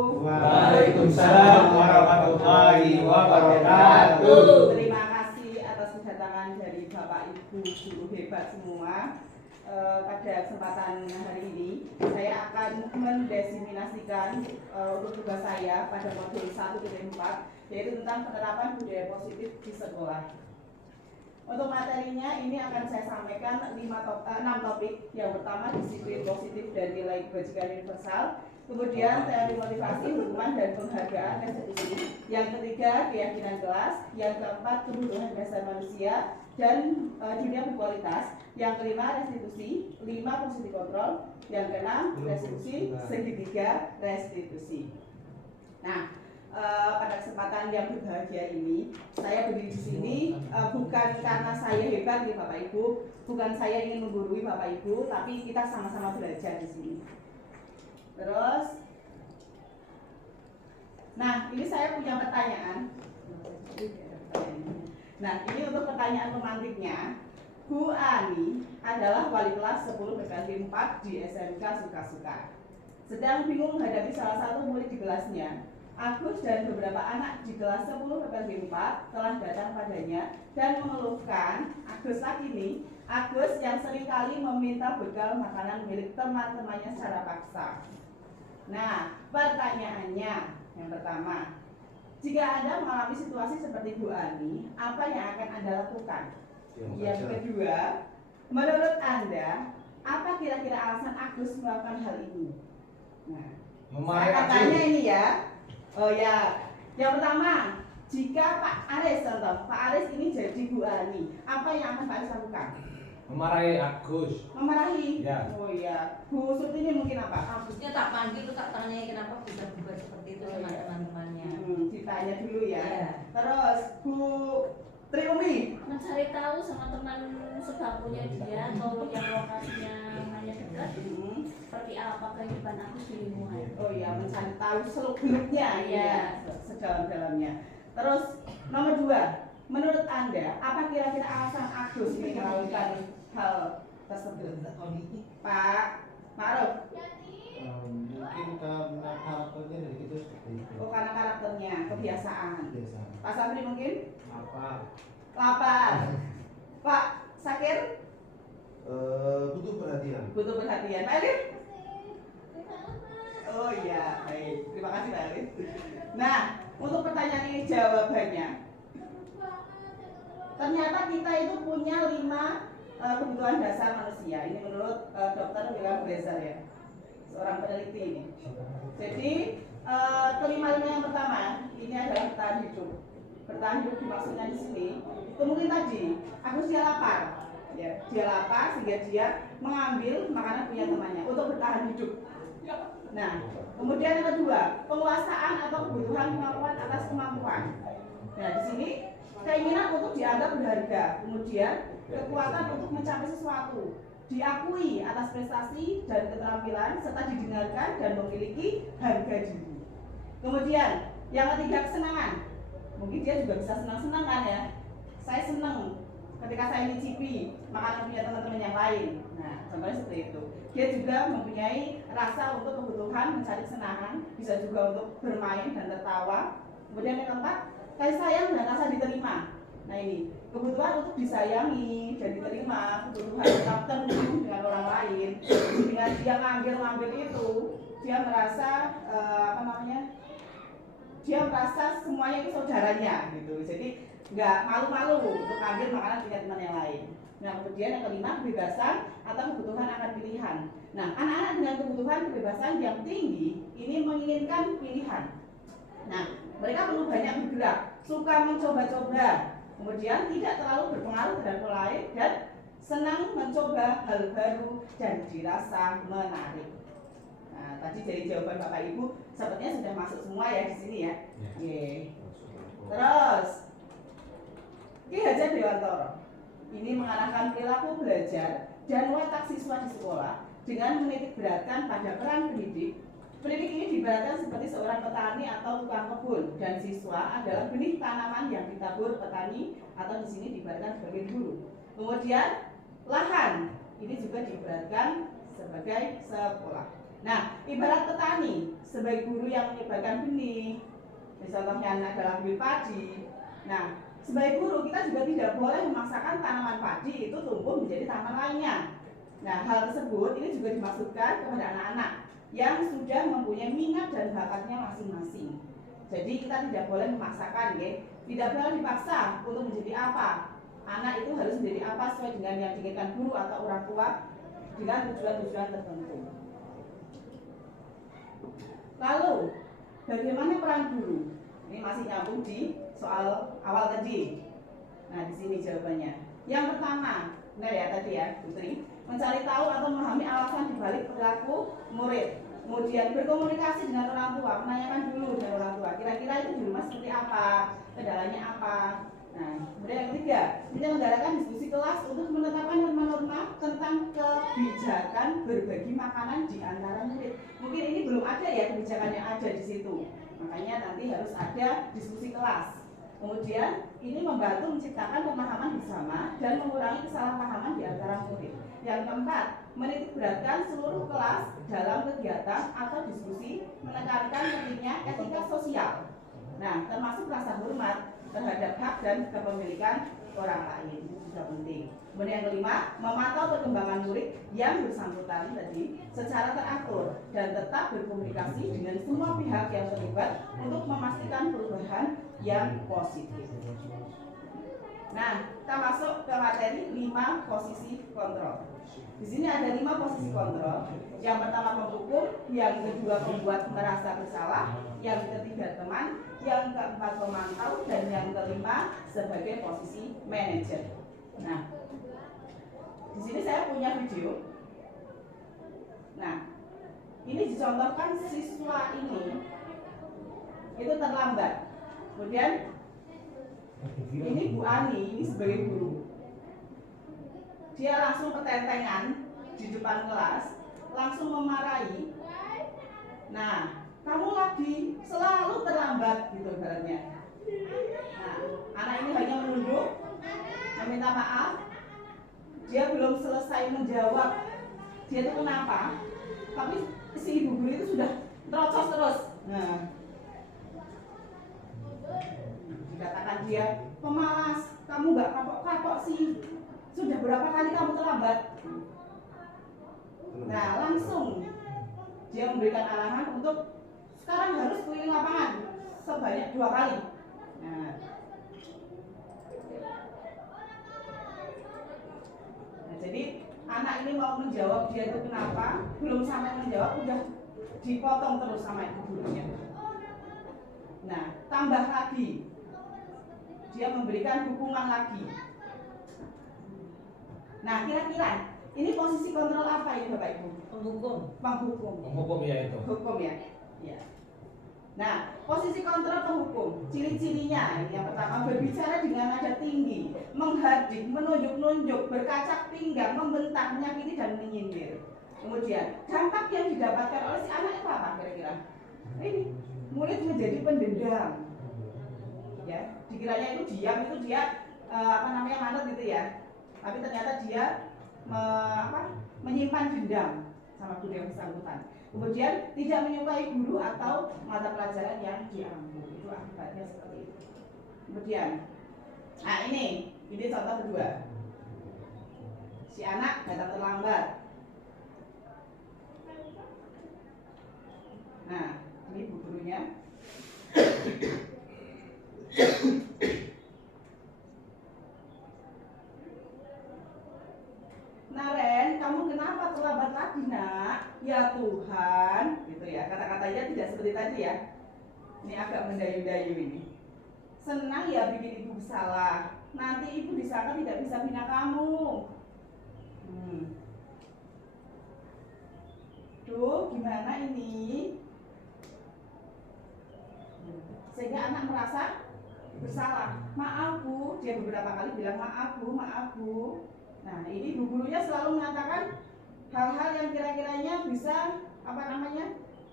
Waalaikumsalam warahmatullahi wabarakatuh. Terima kasih atas kedatangan dari Bapak Ibu guru hebat semua. Pada kesempatan hari ini saya akan mendiseminasikan untuk tugas saya pada modul 1.4, yaitu tentang penerapan budaya positif di sekolah. Untuk materinya ini akan saya sampaikan 6 topik. Yang pertama disiplin positif dan nilai kebajikan universal. Kemudian teori motivasi, hukuman dan penghargaan restitusi. Yang ketiga keyakinan kelas. Yang keempat kebutuhan dasar manusia dan dunia berkualitas. Yang kelima restitusi. 5 positif kontrol. Yang keenam restitusi. Segitiga restitusi. Nah, pada kesempatan yang berbahagia ini, saya berdiri di sini bukan karena saya hebat ya Bapak Ibu, bukan saya ingin menggurui Bapak Ibu, tapi kita sama-sama belajar di sini. Terus, nah ini saya punya pertanyaan. Nah ini untuk pertanyaan pemantiknya. Bu Ani adalah wali kelas 10 PPLG 4 di SMK Suka-Suka. Sedang bingung menghadapi salah satu murid di kelasnya. Agus dan beberapa anak di kelas 10 PPLG 4 telah datang padanya dan mengeluhkan Agus lagi nih, Agus yang seringkali meminta bekal makanan milik teman-temannya secara paksa. Nah, pertanyaannya yang pertama, jika Anda mengalami situasi seperti Bu Ani, apa yang akan Anda lakukan? Yang kedua, menurut Anda, apa kira-kira alasan Agus melakukan hal ini? Nah, saya tanya ini ya. Oh ya, yang pertama, jika Pak Aris, contoh, Pak Aris ini jadi Bu Ani, apa yang akan Pak Aris lakukan? Memarahi Agus. Memarahi? Ya. Oh iya. Bu Surtini mungkin apa? Agusnya tak panggil, tak tanya kenapa bisa berbuat seperti itu sama teman-temannya. Ditanya dulu ya. Ya. Terus Bu Triumi mencari tahu sama teman sebangkunya dia atau yang lokasinya hanya dekat, seperti apa kehidupan aku di lingkungan. Oh iya, mencari tahu seluk-beluknya ya, sedalam-dalamnya. Terus nomor 2, menurut Anda apa kira-kira alasan Agus ini melakukan hal tersebut? Pak Ma'ruf. Mungkin karena karakternya dari kita seperti itu. Oh, karena karakternya, kebiasaan. Biasa. Pak Sabri mungkin? Apa? Lapar. Pak Sakir? Butuh perhatian. Butuh perhatian. Pak Elif? Oh iya, baik. Terima kasih Pak Elif. Nah, untuk pertanyaan ini jawabannya. Ternyata kita itu punya 5 kebutuhan dasar manusia. Ini menurut Dr. William Glaser ya, seorang peneliti ini. Jadi kelima-lima yang pertama ini adalah bertahan hidup. Bertahan hidup dimaksudnya di sini itu mungkin tadi Agus dia lapar, ya, dia lapar sehingga dia mengambil makanan punya temannya untuk bertahan hidup. Nah, kemudian yang kedua, penguasaan atau kebutuhan kemampuan atas kemampuan. Nah, di sini keinginan untuk dianggap berharga, kemudian kekuatan untuk mencapai sesuatu, diakui atas prestasi dan keterampilan serta didengarkan dan memiliki harga diri. Kemudian yang ketiga, kesenangan. Mungkin dia juga bisa senang-senang kan ya. Saya senang ketika saya mencicipi makanan punya teman-teman yang lain. Nah, contohnya seperti itu. Dia juga mempunyai rasa untuk kebutuhan mencari kesenangan, bisa juga untuk bermain dan tertawa. Kemudian yang keempat, kasih sayang dan rasa diterima. Nah ini, kebutuhan untuk disayangi dan diterima, kebutuhan tetap terhubung dengan orang lain. Dengan dia ngambil itu, dia merasa dia merasa semuanya itu saudaranya gitu. Jadi nggak malu-malu untuk ngambil makanan punya teman yang lain. Nah kemudian yang kelima, kebebasan atau kebutuhan akan pilihan. Nah anak-anak dengan kebutuhan kebebasan yang tinggi ini menginginkan pilihan. Nah mereka perlu banyak bergerak, suka mencoba-coba, kemudian tidak terlalu berpengaruh terhadap orang lain dan senang mencoba hal baru dan dirasa menarik. Nah, tadi dari jawaban Bapak Ibu sepertinya sudah masuk semua ya di sini ya. Terus Ki Hajar Dewantoro ini mengarahkan perilaku belajar dan watak siswa di sekolah dengan menitik beratkan pada peran pendidik. Pendidik ini diibaratkan seperti seorang petani atau tukang kebun dan siswa adalah benih tanaman yang ditabur petani atau di sini diibaratkan sebagai guru. Kemudian lahan ini juga diibaratkan sebagai sekolah. Nah, ibarat petani sebagai guru yang menyebarkan benih, contohnya adalah bibit padi. Nah, sebagai guru kita juga tidak boleh memaksakan tanaman padi itu tumbuh menjadi tanaman lainnya. Nah, hal tersebut ini juga dimaksudkan kepada anak-anak yang sudah mempunyai minat dan bakatnya masing-masing. Jadi kita tidak boleh memaksakan, ya. Tidak boleh dipaksa untuk menjadi apa. Anak itu harus menjadi apa sesuai dengan yang diinginkan guru atau orang tua dengan tujuan-tujuan tertentu. Lalu, bagaimana peran guru? Ini masih nyambung di soal awal tadi. Nah, di sini jawabannya. Yang pertama, benar ya tadi ya, Putri, mencari tahu atau memahami alasan dibalik perilaku murid. Kemudian berkomunikasi dengan orang tua, menanyakan dulu dengan orang tua, kira-kira itu di rumah seperti apa, kendalanya apa. Nah, kemudian yang ketiga, menyelenggarakan diskusi kelas untuk menetapkan norma-norma tentang kebijakan berbagi makanan di antara murid. Mungkin ini belum ada ya kebijakan yang ada di situ, makanya nanti harus ada diskusi kelas. Kemudian ini membantu menciptakan pemahaman bersama dan mengurangi kesalahpahaman di antara murid. Yang keempat, menitikberatkan seluruh kelas dalam kegiatan atau diskusi, menekankan pentingnya etika sosial. Nah, termasuk rasa hormat terhadap hak dan kepemilikan orang lain, itu juga penting. Kemudian yang kelima, memantau perkembangan murid yang bersangkutan tadi secara teratur dan tetap berkomunikasi dengan semua pihak yang terlibat untuk memastikan perubahan yang positif. Nah, kita masuk ke materi 5 posisi kontrol. Di sini ada 5 posisi kontrol. Yang pertama penghukum, yang kedua pembuat merasa bersalah, yang ketiga teman, yang keempat pemantau, dan yang kelima sebagai posisi manajer. Nah, di sini saya punya video. Nah, ini dicontohkan siswa ini itu terlambat. Kemudian ini Bu Ani, ini sebagai guru, dia langsung ketentengan di depan kelas, langsung memarahi. Nah, kamu lagi selalu terlambat gitu ibaratnya. Nah, anak ini hanya menunduk, meminta maaf. Dia belum selesai menjawab dia itu kenapa, tapi si ibu guru itu sudah terocos terus. Nah, dikatakan dia pemalas, kamu nggak kapok-kapok sih, sudah berapa kali kamu terlambat. Nah, langsung dia memberikan arahan untuk sekarang harus keliling lapangan sebanyak 2 kali. Nah, jadi anak ini mau menjawab dia itu kenapa, belum sampai menjawab udah dipotong terus sama ibu gurunya. Nah, tambah lagi, dia memberikan hukuman lagi. Nah, kira-kira ini posisi kontrol apa ya Bapak Ibu? Penghukum. Penghukum ya itu. Hukum ya. Ya. Nah, posisi kontrol penghukum, ciri-cirinya yang pertama berbicara dengan nada tinggi, menghardik, menunjuk-nunjuk, berkacak pinggang, membentak, menyakiti dan menyindir. Kemudian dampak yang didapatkan oleh si anak itu apa kira-kira? Ini murid menjadi pendendam. Ya, dikiranya itu diam, itu dia manut gitu ya. Tapi ternyata dia menyimpan dendam sama guru yang bersangkutan. Kemudian tidak menyukai guru atau mata pelajaran yang diambil. Itu akibatnya seperti itu. Kemudian, nah ini contoh kedua. Si anak datang terlambat. Nah, ini bu gurunya. Nah Ren, kamu kenapa terlambat lagi nak? Ya Tuhan, gitu ya. Kata-katanya tidak seperti tadi ya. Ini agak mendayu-dayu ini. Senang ya bikin ibu bersalah. Nanti ibu disangka tidak bisa bina kamu. Duh, gimana ini? Sehingga anak merasa bersalah. Maaf bu, dia beberapa kali bilang maaf bu. Nah, ini bu gurunya selalu mengatakan hal-hal yang kira-kiranya bisa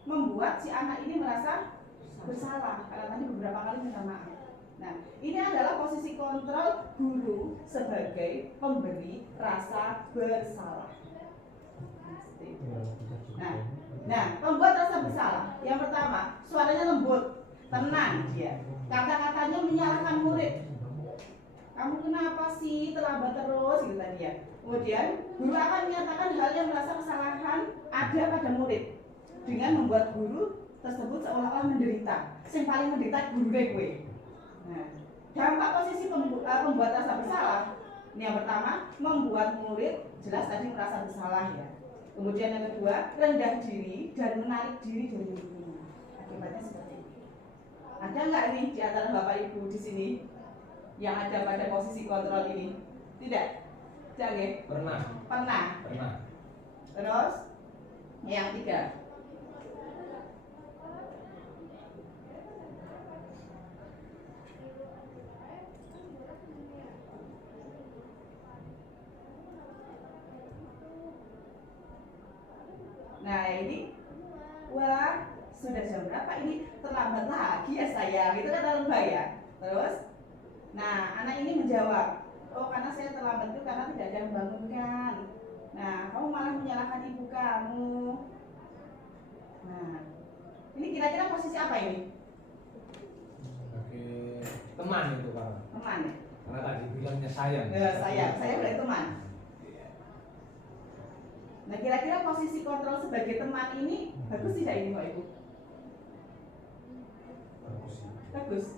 membuat si anak ini merasa bersalah karena tadi beberapa kali minta maaf. Nah, ini adalah posisi kontrol guru sebagai pemberi rasa bersalah. Nah, Nah, membuat rasa bersalah. Yang pertama, suaranya lembut, tenang dia. Kata-katanya menyalahkan murid. Kamu kenapa sih terlambat terus gitu tadi ya. Kemudian guru akan menyatakan hal yang merasa kesalahan ada pada murid dengan membuat guru tersebut seolah-olah menderita. Yang paling menderita guru gue. Nah, dampak posisi pembuat rasa bersalah. Ini yang pertama, membuat murid jelas tadi merasa bersalah ya. Kemudian yang kedua, rendah diri dan menarik diri dari gurunya. Akibatnya seperti ini. Ada nggak nih di antara Bapak Ibu di sini yang ada pada posisi kontrol ini? Tidak? Jangan? Pernah. Pernah. Pernah. Terus yang tiga. Nah ini, wah sudah jam berapa ini? Terlambat lagi ya sayang, itu kata lebay ya. Terus, nah anak ini menjawab, oh karena saya terlambat itu karena tidak ada yang membangunkan. Nah kamu malah menyalahkan ibu kamu. Nah ini kira-kira posisi apa ini? Sebagai teman itu Pak. Teman ya? Karena tadi bilangnya sayang. Saya berarti teman. Nah kira-kira posisi kontrol sebagai teman ini bagus tidak ini Pak Ibu? Bagus.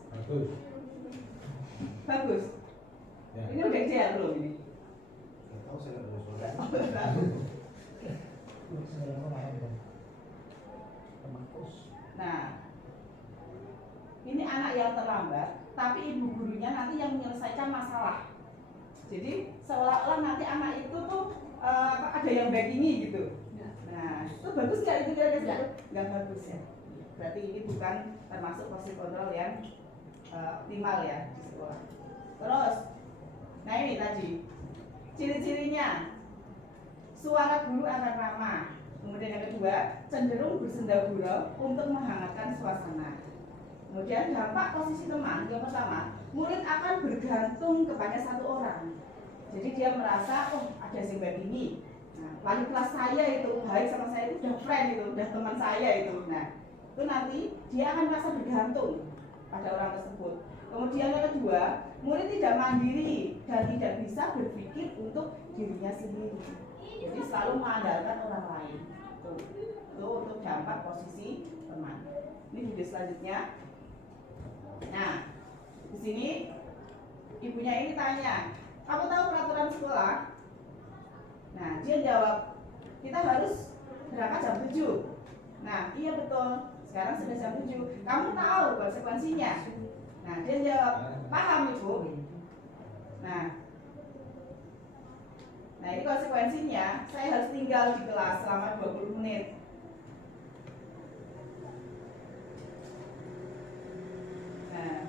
Bagus. Bagus. Ya. Ini udah ideal belum ini? Nggak tahu saya nggak boleh suara. Nah, ini anak yang terlambat, tapi ibu gurunya nanti yang menyelesaikan masalah. Jadi seolah-olah nanti anak itu tuh ada yang backingi gitu. Nah, itu bagus nggak itu kira-kira? Nggak bagus ya. Berarti ini bukan termasuk posisi kontrol yang optimal ya di sekolah. Terus, nah ini tadi ciri-cirinya, suara guru akan ramah. Kemudian yang kedua, cenderung bersenda gurau untuk menghangatkan suasana. Kemudian dampak posisi teman, yang pertama, murid akan bergantung kepada satu orang. Jadi dia merasa, oh ada si baik ini. Nah, wali kelas saya itu, baik sama saya itu udah friend itu, udah teman saya itu. Nah, itu nanti dia akan merasa bergantung pada orang tersebut. Kemudian yang kedua, murid tidak mandiri dan tidak bisa berpikir untuk dirinya sendiri. Jadi selalu mengandalkan orang lain. Itu untuk dampak posisi teman. Ini video selanjutnya. Nah, di sini ibunya ini tanya, kamu tahu peraturan sekolah? Nah, dia jawab, kita harus berangkat jam 7. Nah, iya betul. Sekarang sudah jam 7. Kamu tahu konsekuensinya? Nah, dia jawab, paham ibu. Nah ini konsekuensinya, saya harus tinggal di kelas selama 20 menit. Nah,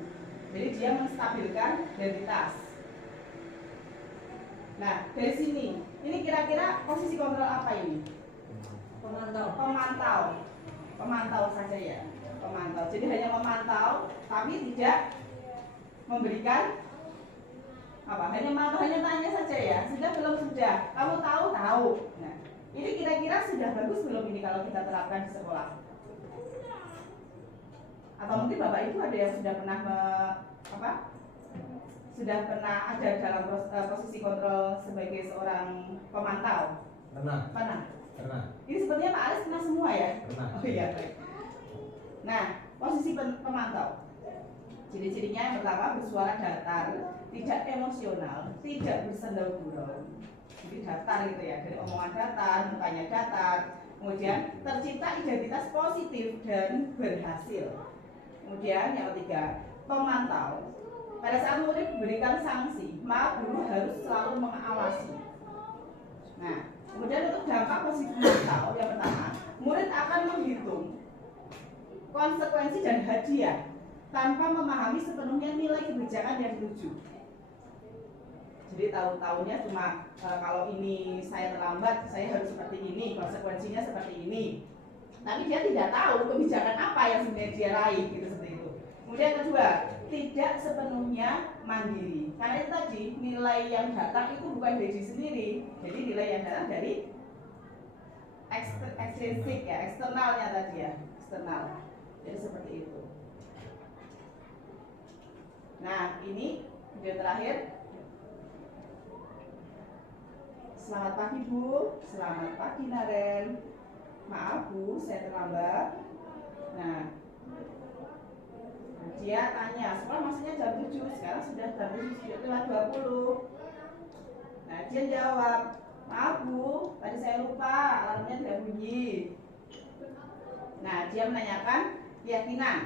jadi dia menstabilkan identitas. Nah, dari sini, ini kira-kira posisi kontrol apa ini? Pemantau saja ya, pemantau. Jadi hanya memantau, tapi tidak memberikan apa? Hanya tanya saja ya. Sudah belum sudah? Kamu tahu? Nah, ini kira-kira sudah bagus belum ini kalau kita terapkan di sekolah? Atau mungkin Bapak Ibu ada yang sudah pernah sudah pernah ada dalam posisi kontrol sebagai seorang pemantau? Pernah. Ini sepertinya Pak Aris pernah semua ya? Pernah. Oh iya, baik. Nah, posisi pemantau. Ciri-cirinya yang pertama bersuara datar, tidak emosional, tidak bersenda gurau. Jadi datar gitu ya, dari omongan datar, mukanya datar. Kemudian tercipta identitas positif dan berhasil. Kemudian yang ketiga, pemantau. Pada saat murid diberikan sanksi, maka guru harus selalu mengawasi. Nah, kemudian untuk dampak posisi pemantau, yang pertama, murid akan menghitung konsekuensi dan hadiah tanpa memahami sepenuhnya nilai kebijakan yang dituju. Jadi tahu-tahunya cuma kalau ini saya terlambat, saya harus seperti ini, konsekuensinya seperti ini. Tapi dia tidak tahu kebijakan apa yang sebenarnya dia raih, gitu seperti itu. Kemudian kedua, tidak sepenuhnya mandiri. Karena itu tadi nilai yang datang itu bukan dari diri sendiri, jadi nilai yang datang dari ekstrinsik ya, eksternalnya tadi ya, eksternal. Jadi seperti itu. Nah, ini video terakhir. Selamat pagi Bu, selamat pagi Naren. Maaf Bu, saya terlambat. Nah, dia tanya, sekolah maksudnya jam 7, sekarang sudah jam 7:20. Nah, dia jawab, maaf Bu, tadi saya lupa, alarmnya tidak bunyi. Nah, dia menanyakan keyakinan.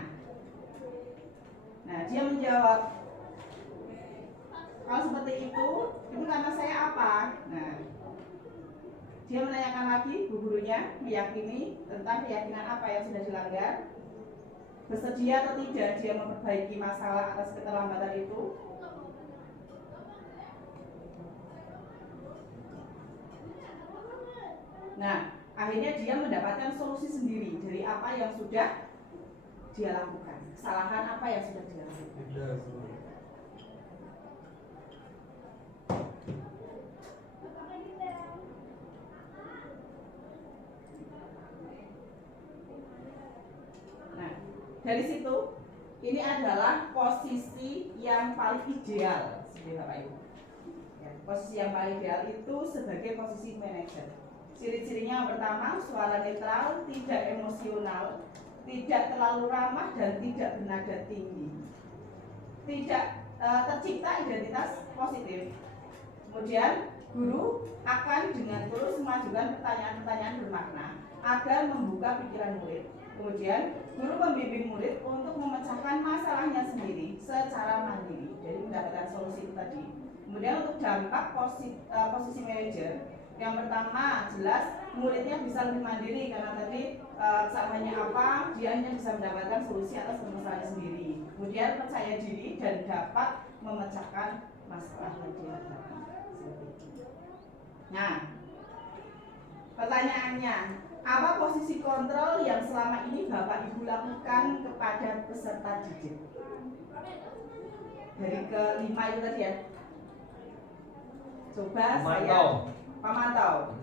Nah, dia menjawab, kalau seperti itu karena saya apa? Nah, dia menanyakan lagi, bu gurunya meyakini tentang keyakinan apa yang sudah dilanggar, bersedia atau tidak dia memperbaiki masalah atas keterlambatan itu. Nah, akhirnya dia mendapatkan solusi sendiri dari apa yang sudah dia lakukan, kesalahan apa yang sudah dia lakukan. Nah, dari situ ini adalah posisi yang paling ideal, Bapak Ibu. Ya, posisi yang paling ideal itu sebagai posisi manajer. Ciri-cirinya yang pertama, suara netral, tidak emosional, tidak terlalu ramah dan tidak bernada tinggi. Tidak tercipta identitas positif. Kemudian guru akan dengan terus memajukan pertanyaan-pertanyaan bermakna agar membuka pikiran murid. Kemudian guru membimbing murid untuk memecahkan masalahnya sendiri secara mandiri, jadi mendapatkan solusi itu tadi. Kemudian untuk dampak posisi manajer, yang pertama jelas muridnya bisa lebih mandiri karena tadi kesalahannya apa, dia hanya bisa mendapatkan solusi atas permasalahannya sendiri. Kemudian percaya diri dan dapat memecahkan masalah yang dihadapi. Nah, pertanyaannya, apa posisi kontrol yang selama ini Bapak Ibu lakukan kepada peserta didik? Dari kelima itu tadi ya. Coba saya pemantau.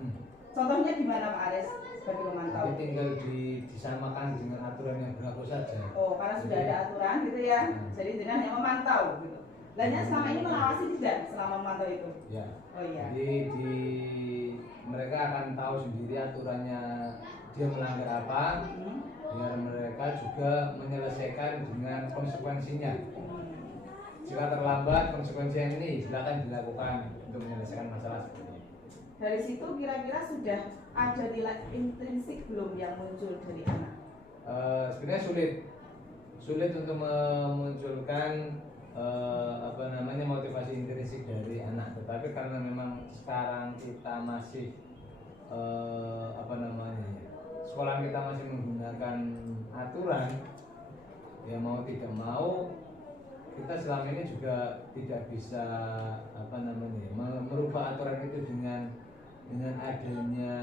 Contohnya gimana Pak Aris sebagai pemantau? Jadi tinggal disamakan dengan aturan yang berlaku saja. Oh, karena sudah ada aturan gitu ya. Jadi tidak hanya memantau gitu. Lainnya selama ini mengawasi tidak selama memantau itu? Ya. Oh iya. Jadi mereka akan tahu sendiri aturannya, dia melanggar apa, biar mereka juga menyelesaikan dengan konsekuensinya. Jika terlambat, konsekuensi yang ini silakan dilakukan untuk menyelesaikan masalah seperti ini. Dari situ kira-kira sudah ada nilai intrinsik belum yang muncul dari anak? Sebenarnya sulit untuk memunculkan motivasi intrinsik dari anak, tetapi karena memang sekarang kita masih sekolah kita masih menggunakan aturan, ya mau tidak mau kita selama ini juga tidak bisa merubah aturan itu dengan adanya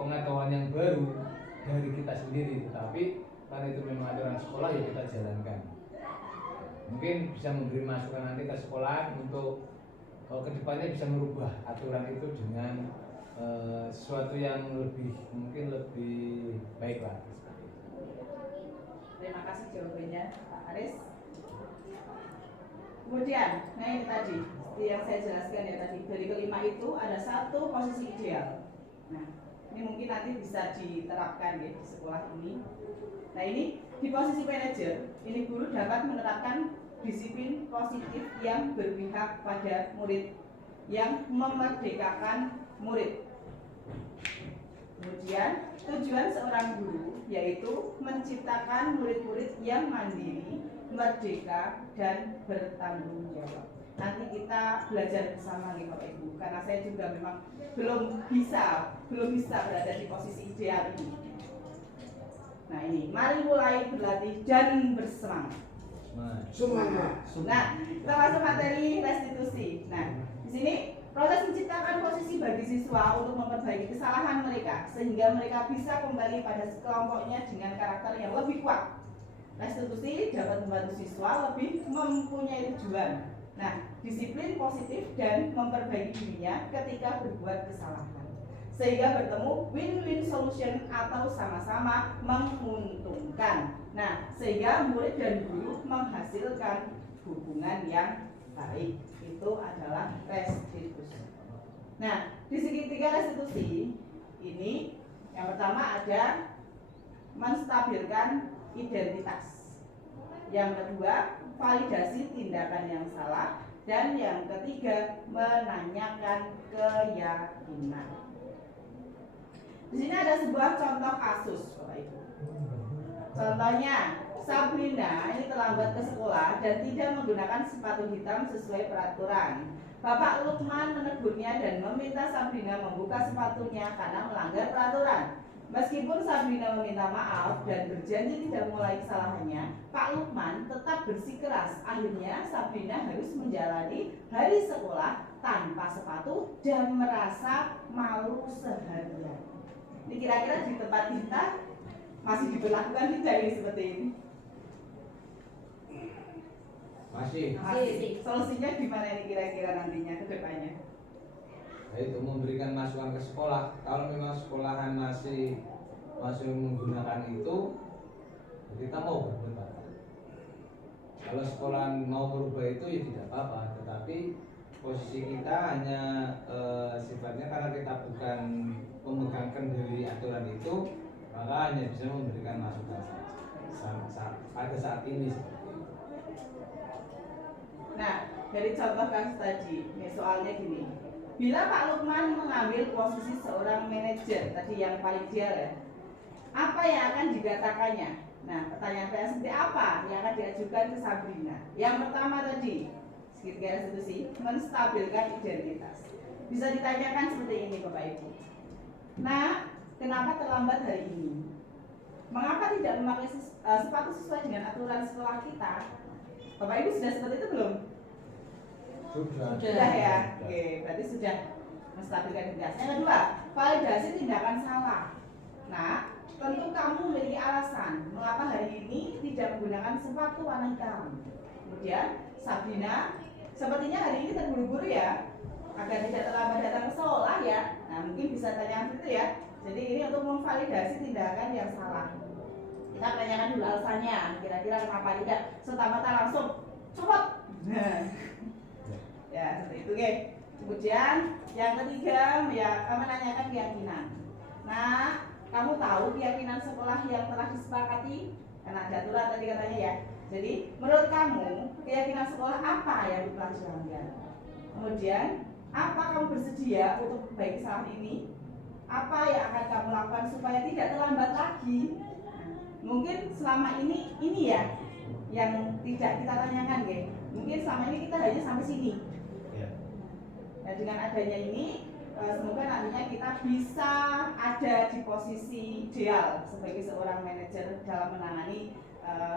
pengetahuan yang baru dari kita sendiri, tetapi karena itu memang aturan sekolah ya kita jalankan. Mungkin bisa memberi masukan nanti ke sekolah untuk kedepannya bisa merubah aturan itu dengan sesuatu yang mungkin lebih baik lah. Terima kasih jawabannya Pak Aris. Kemudian, nah ini tadi seperti yang saya jelaskan ya tadi, dari kelima itu ada satu posisi ideal. Nah, ini mungkin nanti bisa diterapkan ya di sekolah ini. Nah, ini di posisi manajer, ini guru dapat menerapkan disiplin positif yang berpihak pada murid, yang memerdekakan murid. Kemudian tujuan seorang guru yaitu menciptakan murid-murid yang mandiri, merdeka, dan bertanggung jawab. Nanti kita belajar bersama nih Bapak Ibu, karena saya juga memang belum bisa berada di posisi ideal ini. Nah ini, mari mulai berlatih dan bersemangat. Semangat. Nah, kita masuk materi restitusi. Nah, di sini proses menciptakan posisi bagi siswa untuk memperbaiki kesalahan mereka sehingga mereka bisa kembali pada kelompoknya dengan karakter yang lebih kuat. Restitusi dapat membantu siswa lebih mempunyai tujuan. Nah, disiplin positif dan memperbaiki dirinya ketika berbuat kesalahan. sehingga bertemu win-win solution atau sama-sama menguntungkan. Nah, sehingga murid dan guru menghasilkan hubungan yang baik. Itu adalah restitusi. Nah, di segitiga restitusi ini yang pertama ada menstabilkan identitas. Yang kedua, validasi tindakan yang salah. Dan yang ketiga, menanyakan keyakinan. Di sini ada sebuah contoh kasus, Bapak Ibu. Contohnya, Sabrina ini terlambat ke sekolah dan tidak menggunakan sepatu hitam sesuai peraturan. Bapak Lukman menegurnya dan meminta Sabrina membuka sepatunya karena melanggar peraturan. Meskipun Sabrina meminta maaf dan berjanji tidak mengulangi kesalahannya, Pak Lukman tetap bersikeras. Akhirnya Sabrina harus menjalani hari sekolah tanpa sepatu dan merasa malu seharian. Ini kira-kira di tempat kita masih diberlakukan tidak ini seperti ini? Masih. Solusinya gimana ini kira-kira nantinya ke depannya? Itu memberikan masukan ke sekolah. Kalau memang sekolahan masih menggunakan itu, kita mau berbuat apa? Kalau sekolah mau berubah itu ya tidak apa-apa. Tetapi posisi kita hanya sifatnya karena kita bukan pemegang kendali aturan itu, maka hanya bisa memberikan masukan saja pada saat ini. Nah, dari contoh kasus tadi, ini soalnya gini. Bila Pak Lukman mengambil posisi seorang manajer, tadi yang paling ideal ya, apa yang akan dikatakannya? Nah, pertanyaan seperti apa yang akan diajukan ke Sabrina? Yang pertama tadi, segitiga restitusi, menstabilkan identitas. Bisa ditanyakan seperti ini Bapak Ibu. Nah, kenapa terlambat hari ini? Mengapa tidak memakai sepatu sesuai dengan aturan sekolah kita? Bapak Ibu sudah seperti itu belum? Sudah ya? Oke, berarti sudah menstabilkan identitas. Yang kedua, validasi tindakan salah. Nah, tentu kamu memiliki alasan mengapa hari ini tidak menggunakan sepatu warna hitam. Kemudian, Sabrina, sepertinya hari ini terburu-buru ya, agar tidak terlambat datang ke sekolah ya. Nah, mungkin bisa tanya seperti itu ya. Jadi ini untuk memvalidasi tindakan yang salah. Kita tanyakan dulu alasannya, kira-kira kenapa tidak serta-merta langsung copot. Nah, ya seperti itu, oke. Kemudian yang ketiga ya menanyakan keyakinan. Nah, kamu tahu keyakinan sekolah yang telah disepakati? Karena ada aturan tadi katanya ya. Jadi menurut kamu keyakinan sekolah apa yang telah dilanggar? Kemudian apa kamu bersedia untuk memperbaiki kesalahan ini? Apa yang akan kamu lakukan supaya tidak terlambat lagi? Mungkin selama ini ya yang tidak kita tanyakan, ya. Mungkin selama ini kita hanya sampai sini. Nah, dengan adanya ini, semoga nantinya kita bisa ada di posisi ideal sebagai seorang manajer dalam menangani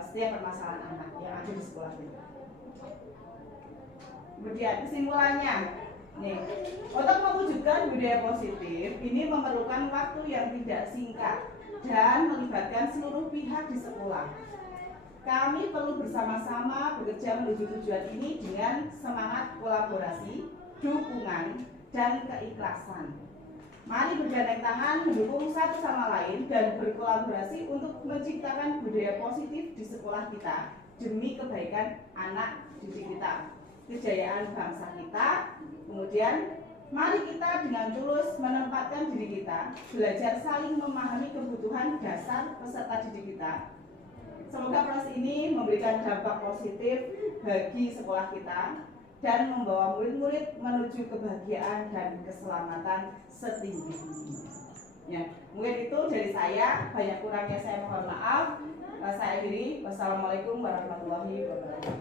setiap permasalahan anak yang ada di sekolah kita. Kemudian kesimpulannya, nih, untuk mewujudkan budaya positif ini memerlukan waktu yang tidak singkat dan melibatkan seluruh pihak di sekolah. Kami perlu bersama-sama bekerja menuju tujuan ini dengan semangat kolaborasi, dukungan, dan keikhlasan. Mari bergandeng tangan mendukung satu sama lain dan berkolaborasi untuk menciptakan budaya positif di sekolah kita demi kebaikan anak didik kita, kejayaan bangsa kita. Kemudian mari kita dengan tulus menempatkan diri kita, belajar saling memahami kebutuhan dasar peserta didik kita. Semoga proses ini memberikan dampak positif bagi sekolah kita dan membawa murid-murid menuju kebahagiaan dan keselamatan setinggi-tingginya. Ya, mungkin itu dari saya. Banyak kurangnya saya mohon maaf. Saya akhiri. Wassalamualaikum warahmatullahi wabarakatuh.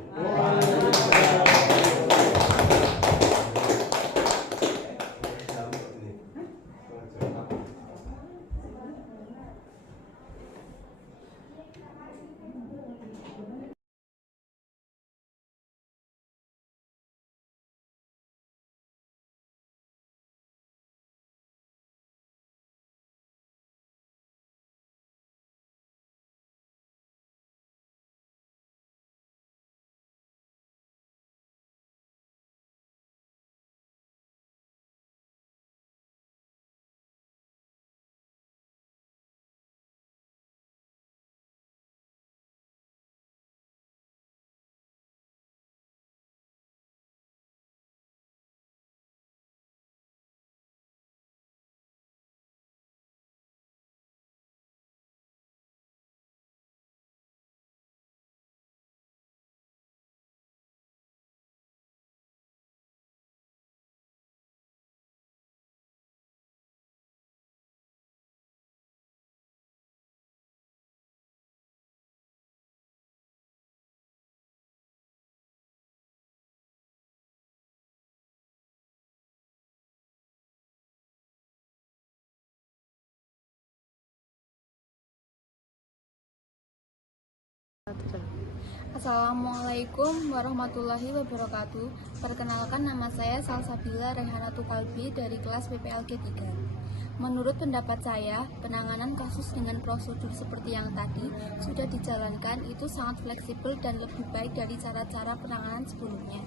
Assalamualaikum warahmatullahi wabarakatuh. Perkenalkan, nama saya Salsabila Rehanatul Kalbi dari kelas PPLG 3. Menurut pendapat saya, penanganan kasus dengan prosedur seperti yang tadi sudah dijalankan itu sangat fleksibel dan lebih baik dari cara-cara penanganan sebelumnya.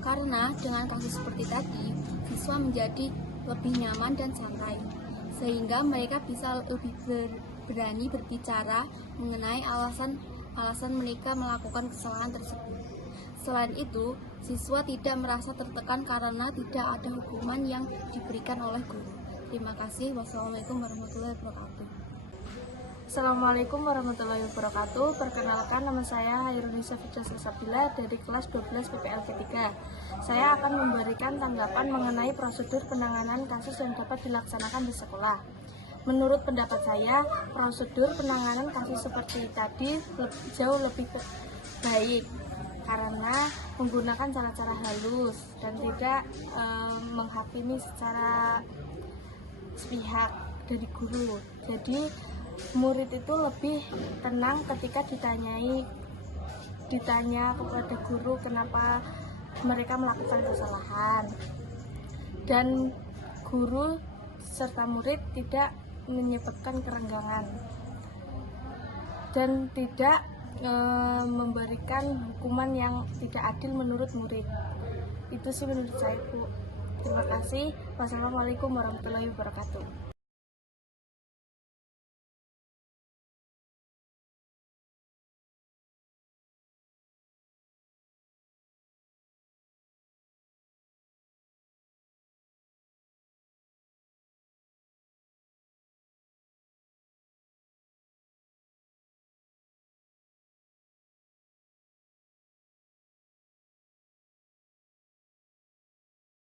Karena dengan kasus seperti tadi, siswa menjadi lebih nyaman dan santai, sehingga mereka bisa lebih berani berbicara mengenai alasan mereka melakukan kesalahan tersebut. Selain itu, siswa tidak merasa tertekan karena tidak ada hukuman yang diberikan oleh guru. Terima kasih. Wassalamualaikum warahmatullahi wabarakatuh. Assalamualaikum warahmatullahi wabarakatuh. Perkenalkan, nama saya Hairunisa Fitria Salsabila dari kelas 12 PPLG 3. Saya akan memberikan tanggapan mengenai prosedur penanganan kasus yang dapat dilaksanakan di sekolah. Menurut pendapat saya, prosedur penanganan kasus seperti tadi jauh lebih baik karena menggunakan cara-cara halus dan tidak menghakimi secara sepihak dari guru. Jadi murid itu lebih tenang ketika ditanya kepada guru kenapa mereka melakukan kesalahan, dan guru serta murid tidak menyebabkan kerenggangan dan tidak memberikan hukuman yang tidak adil menurut murid. Itu sih menurut saya, Bu. Terima kasih. Wassalamualaikum warahmatullahi wabarakatuh.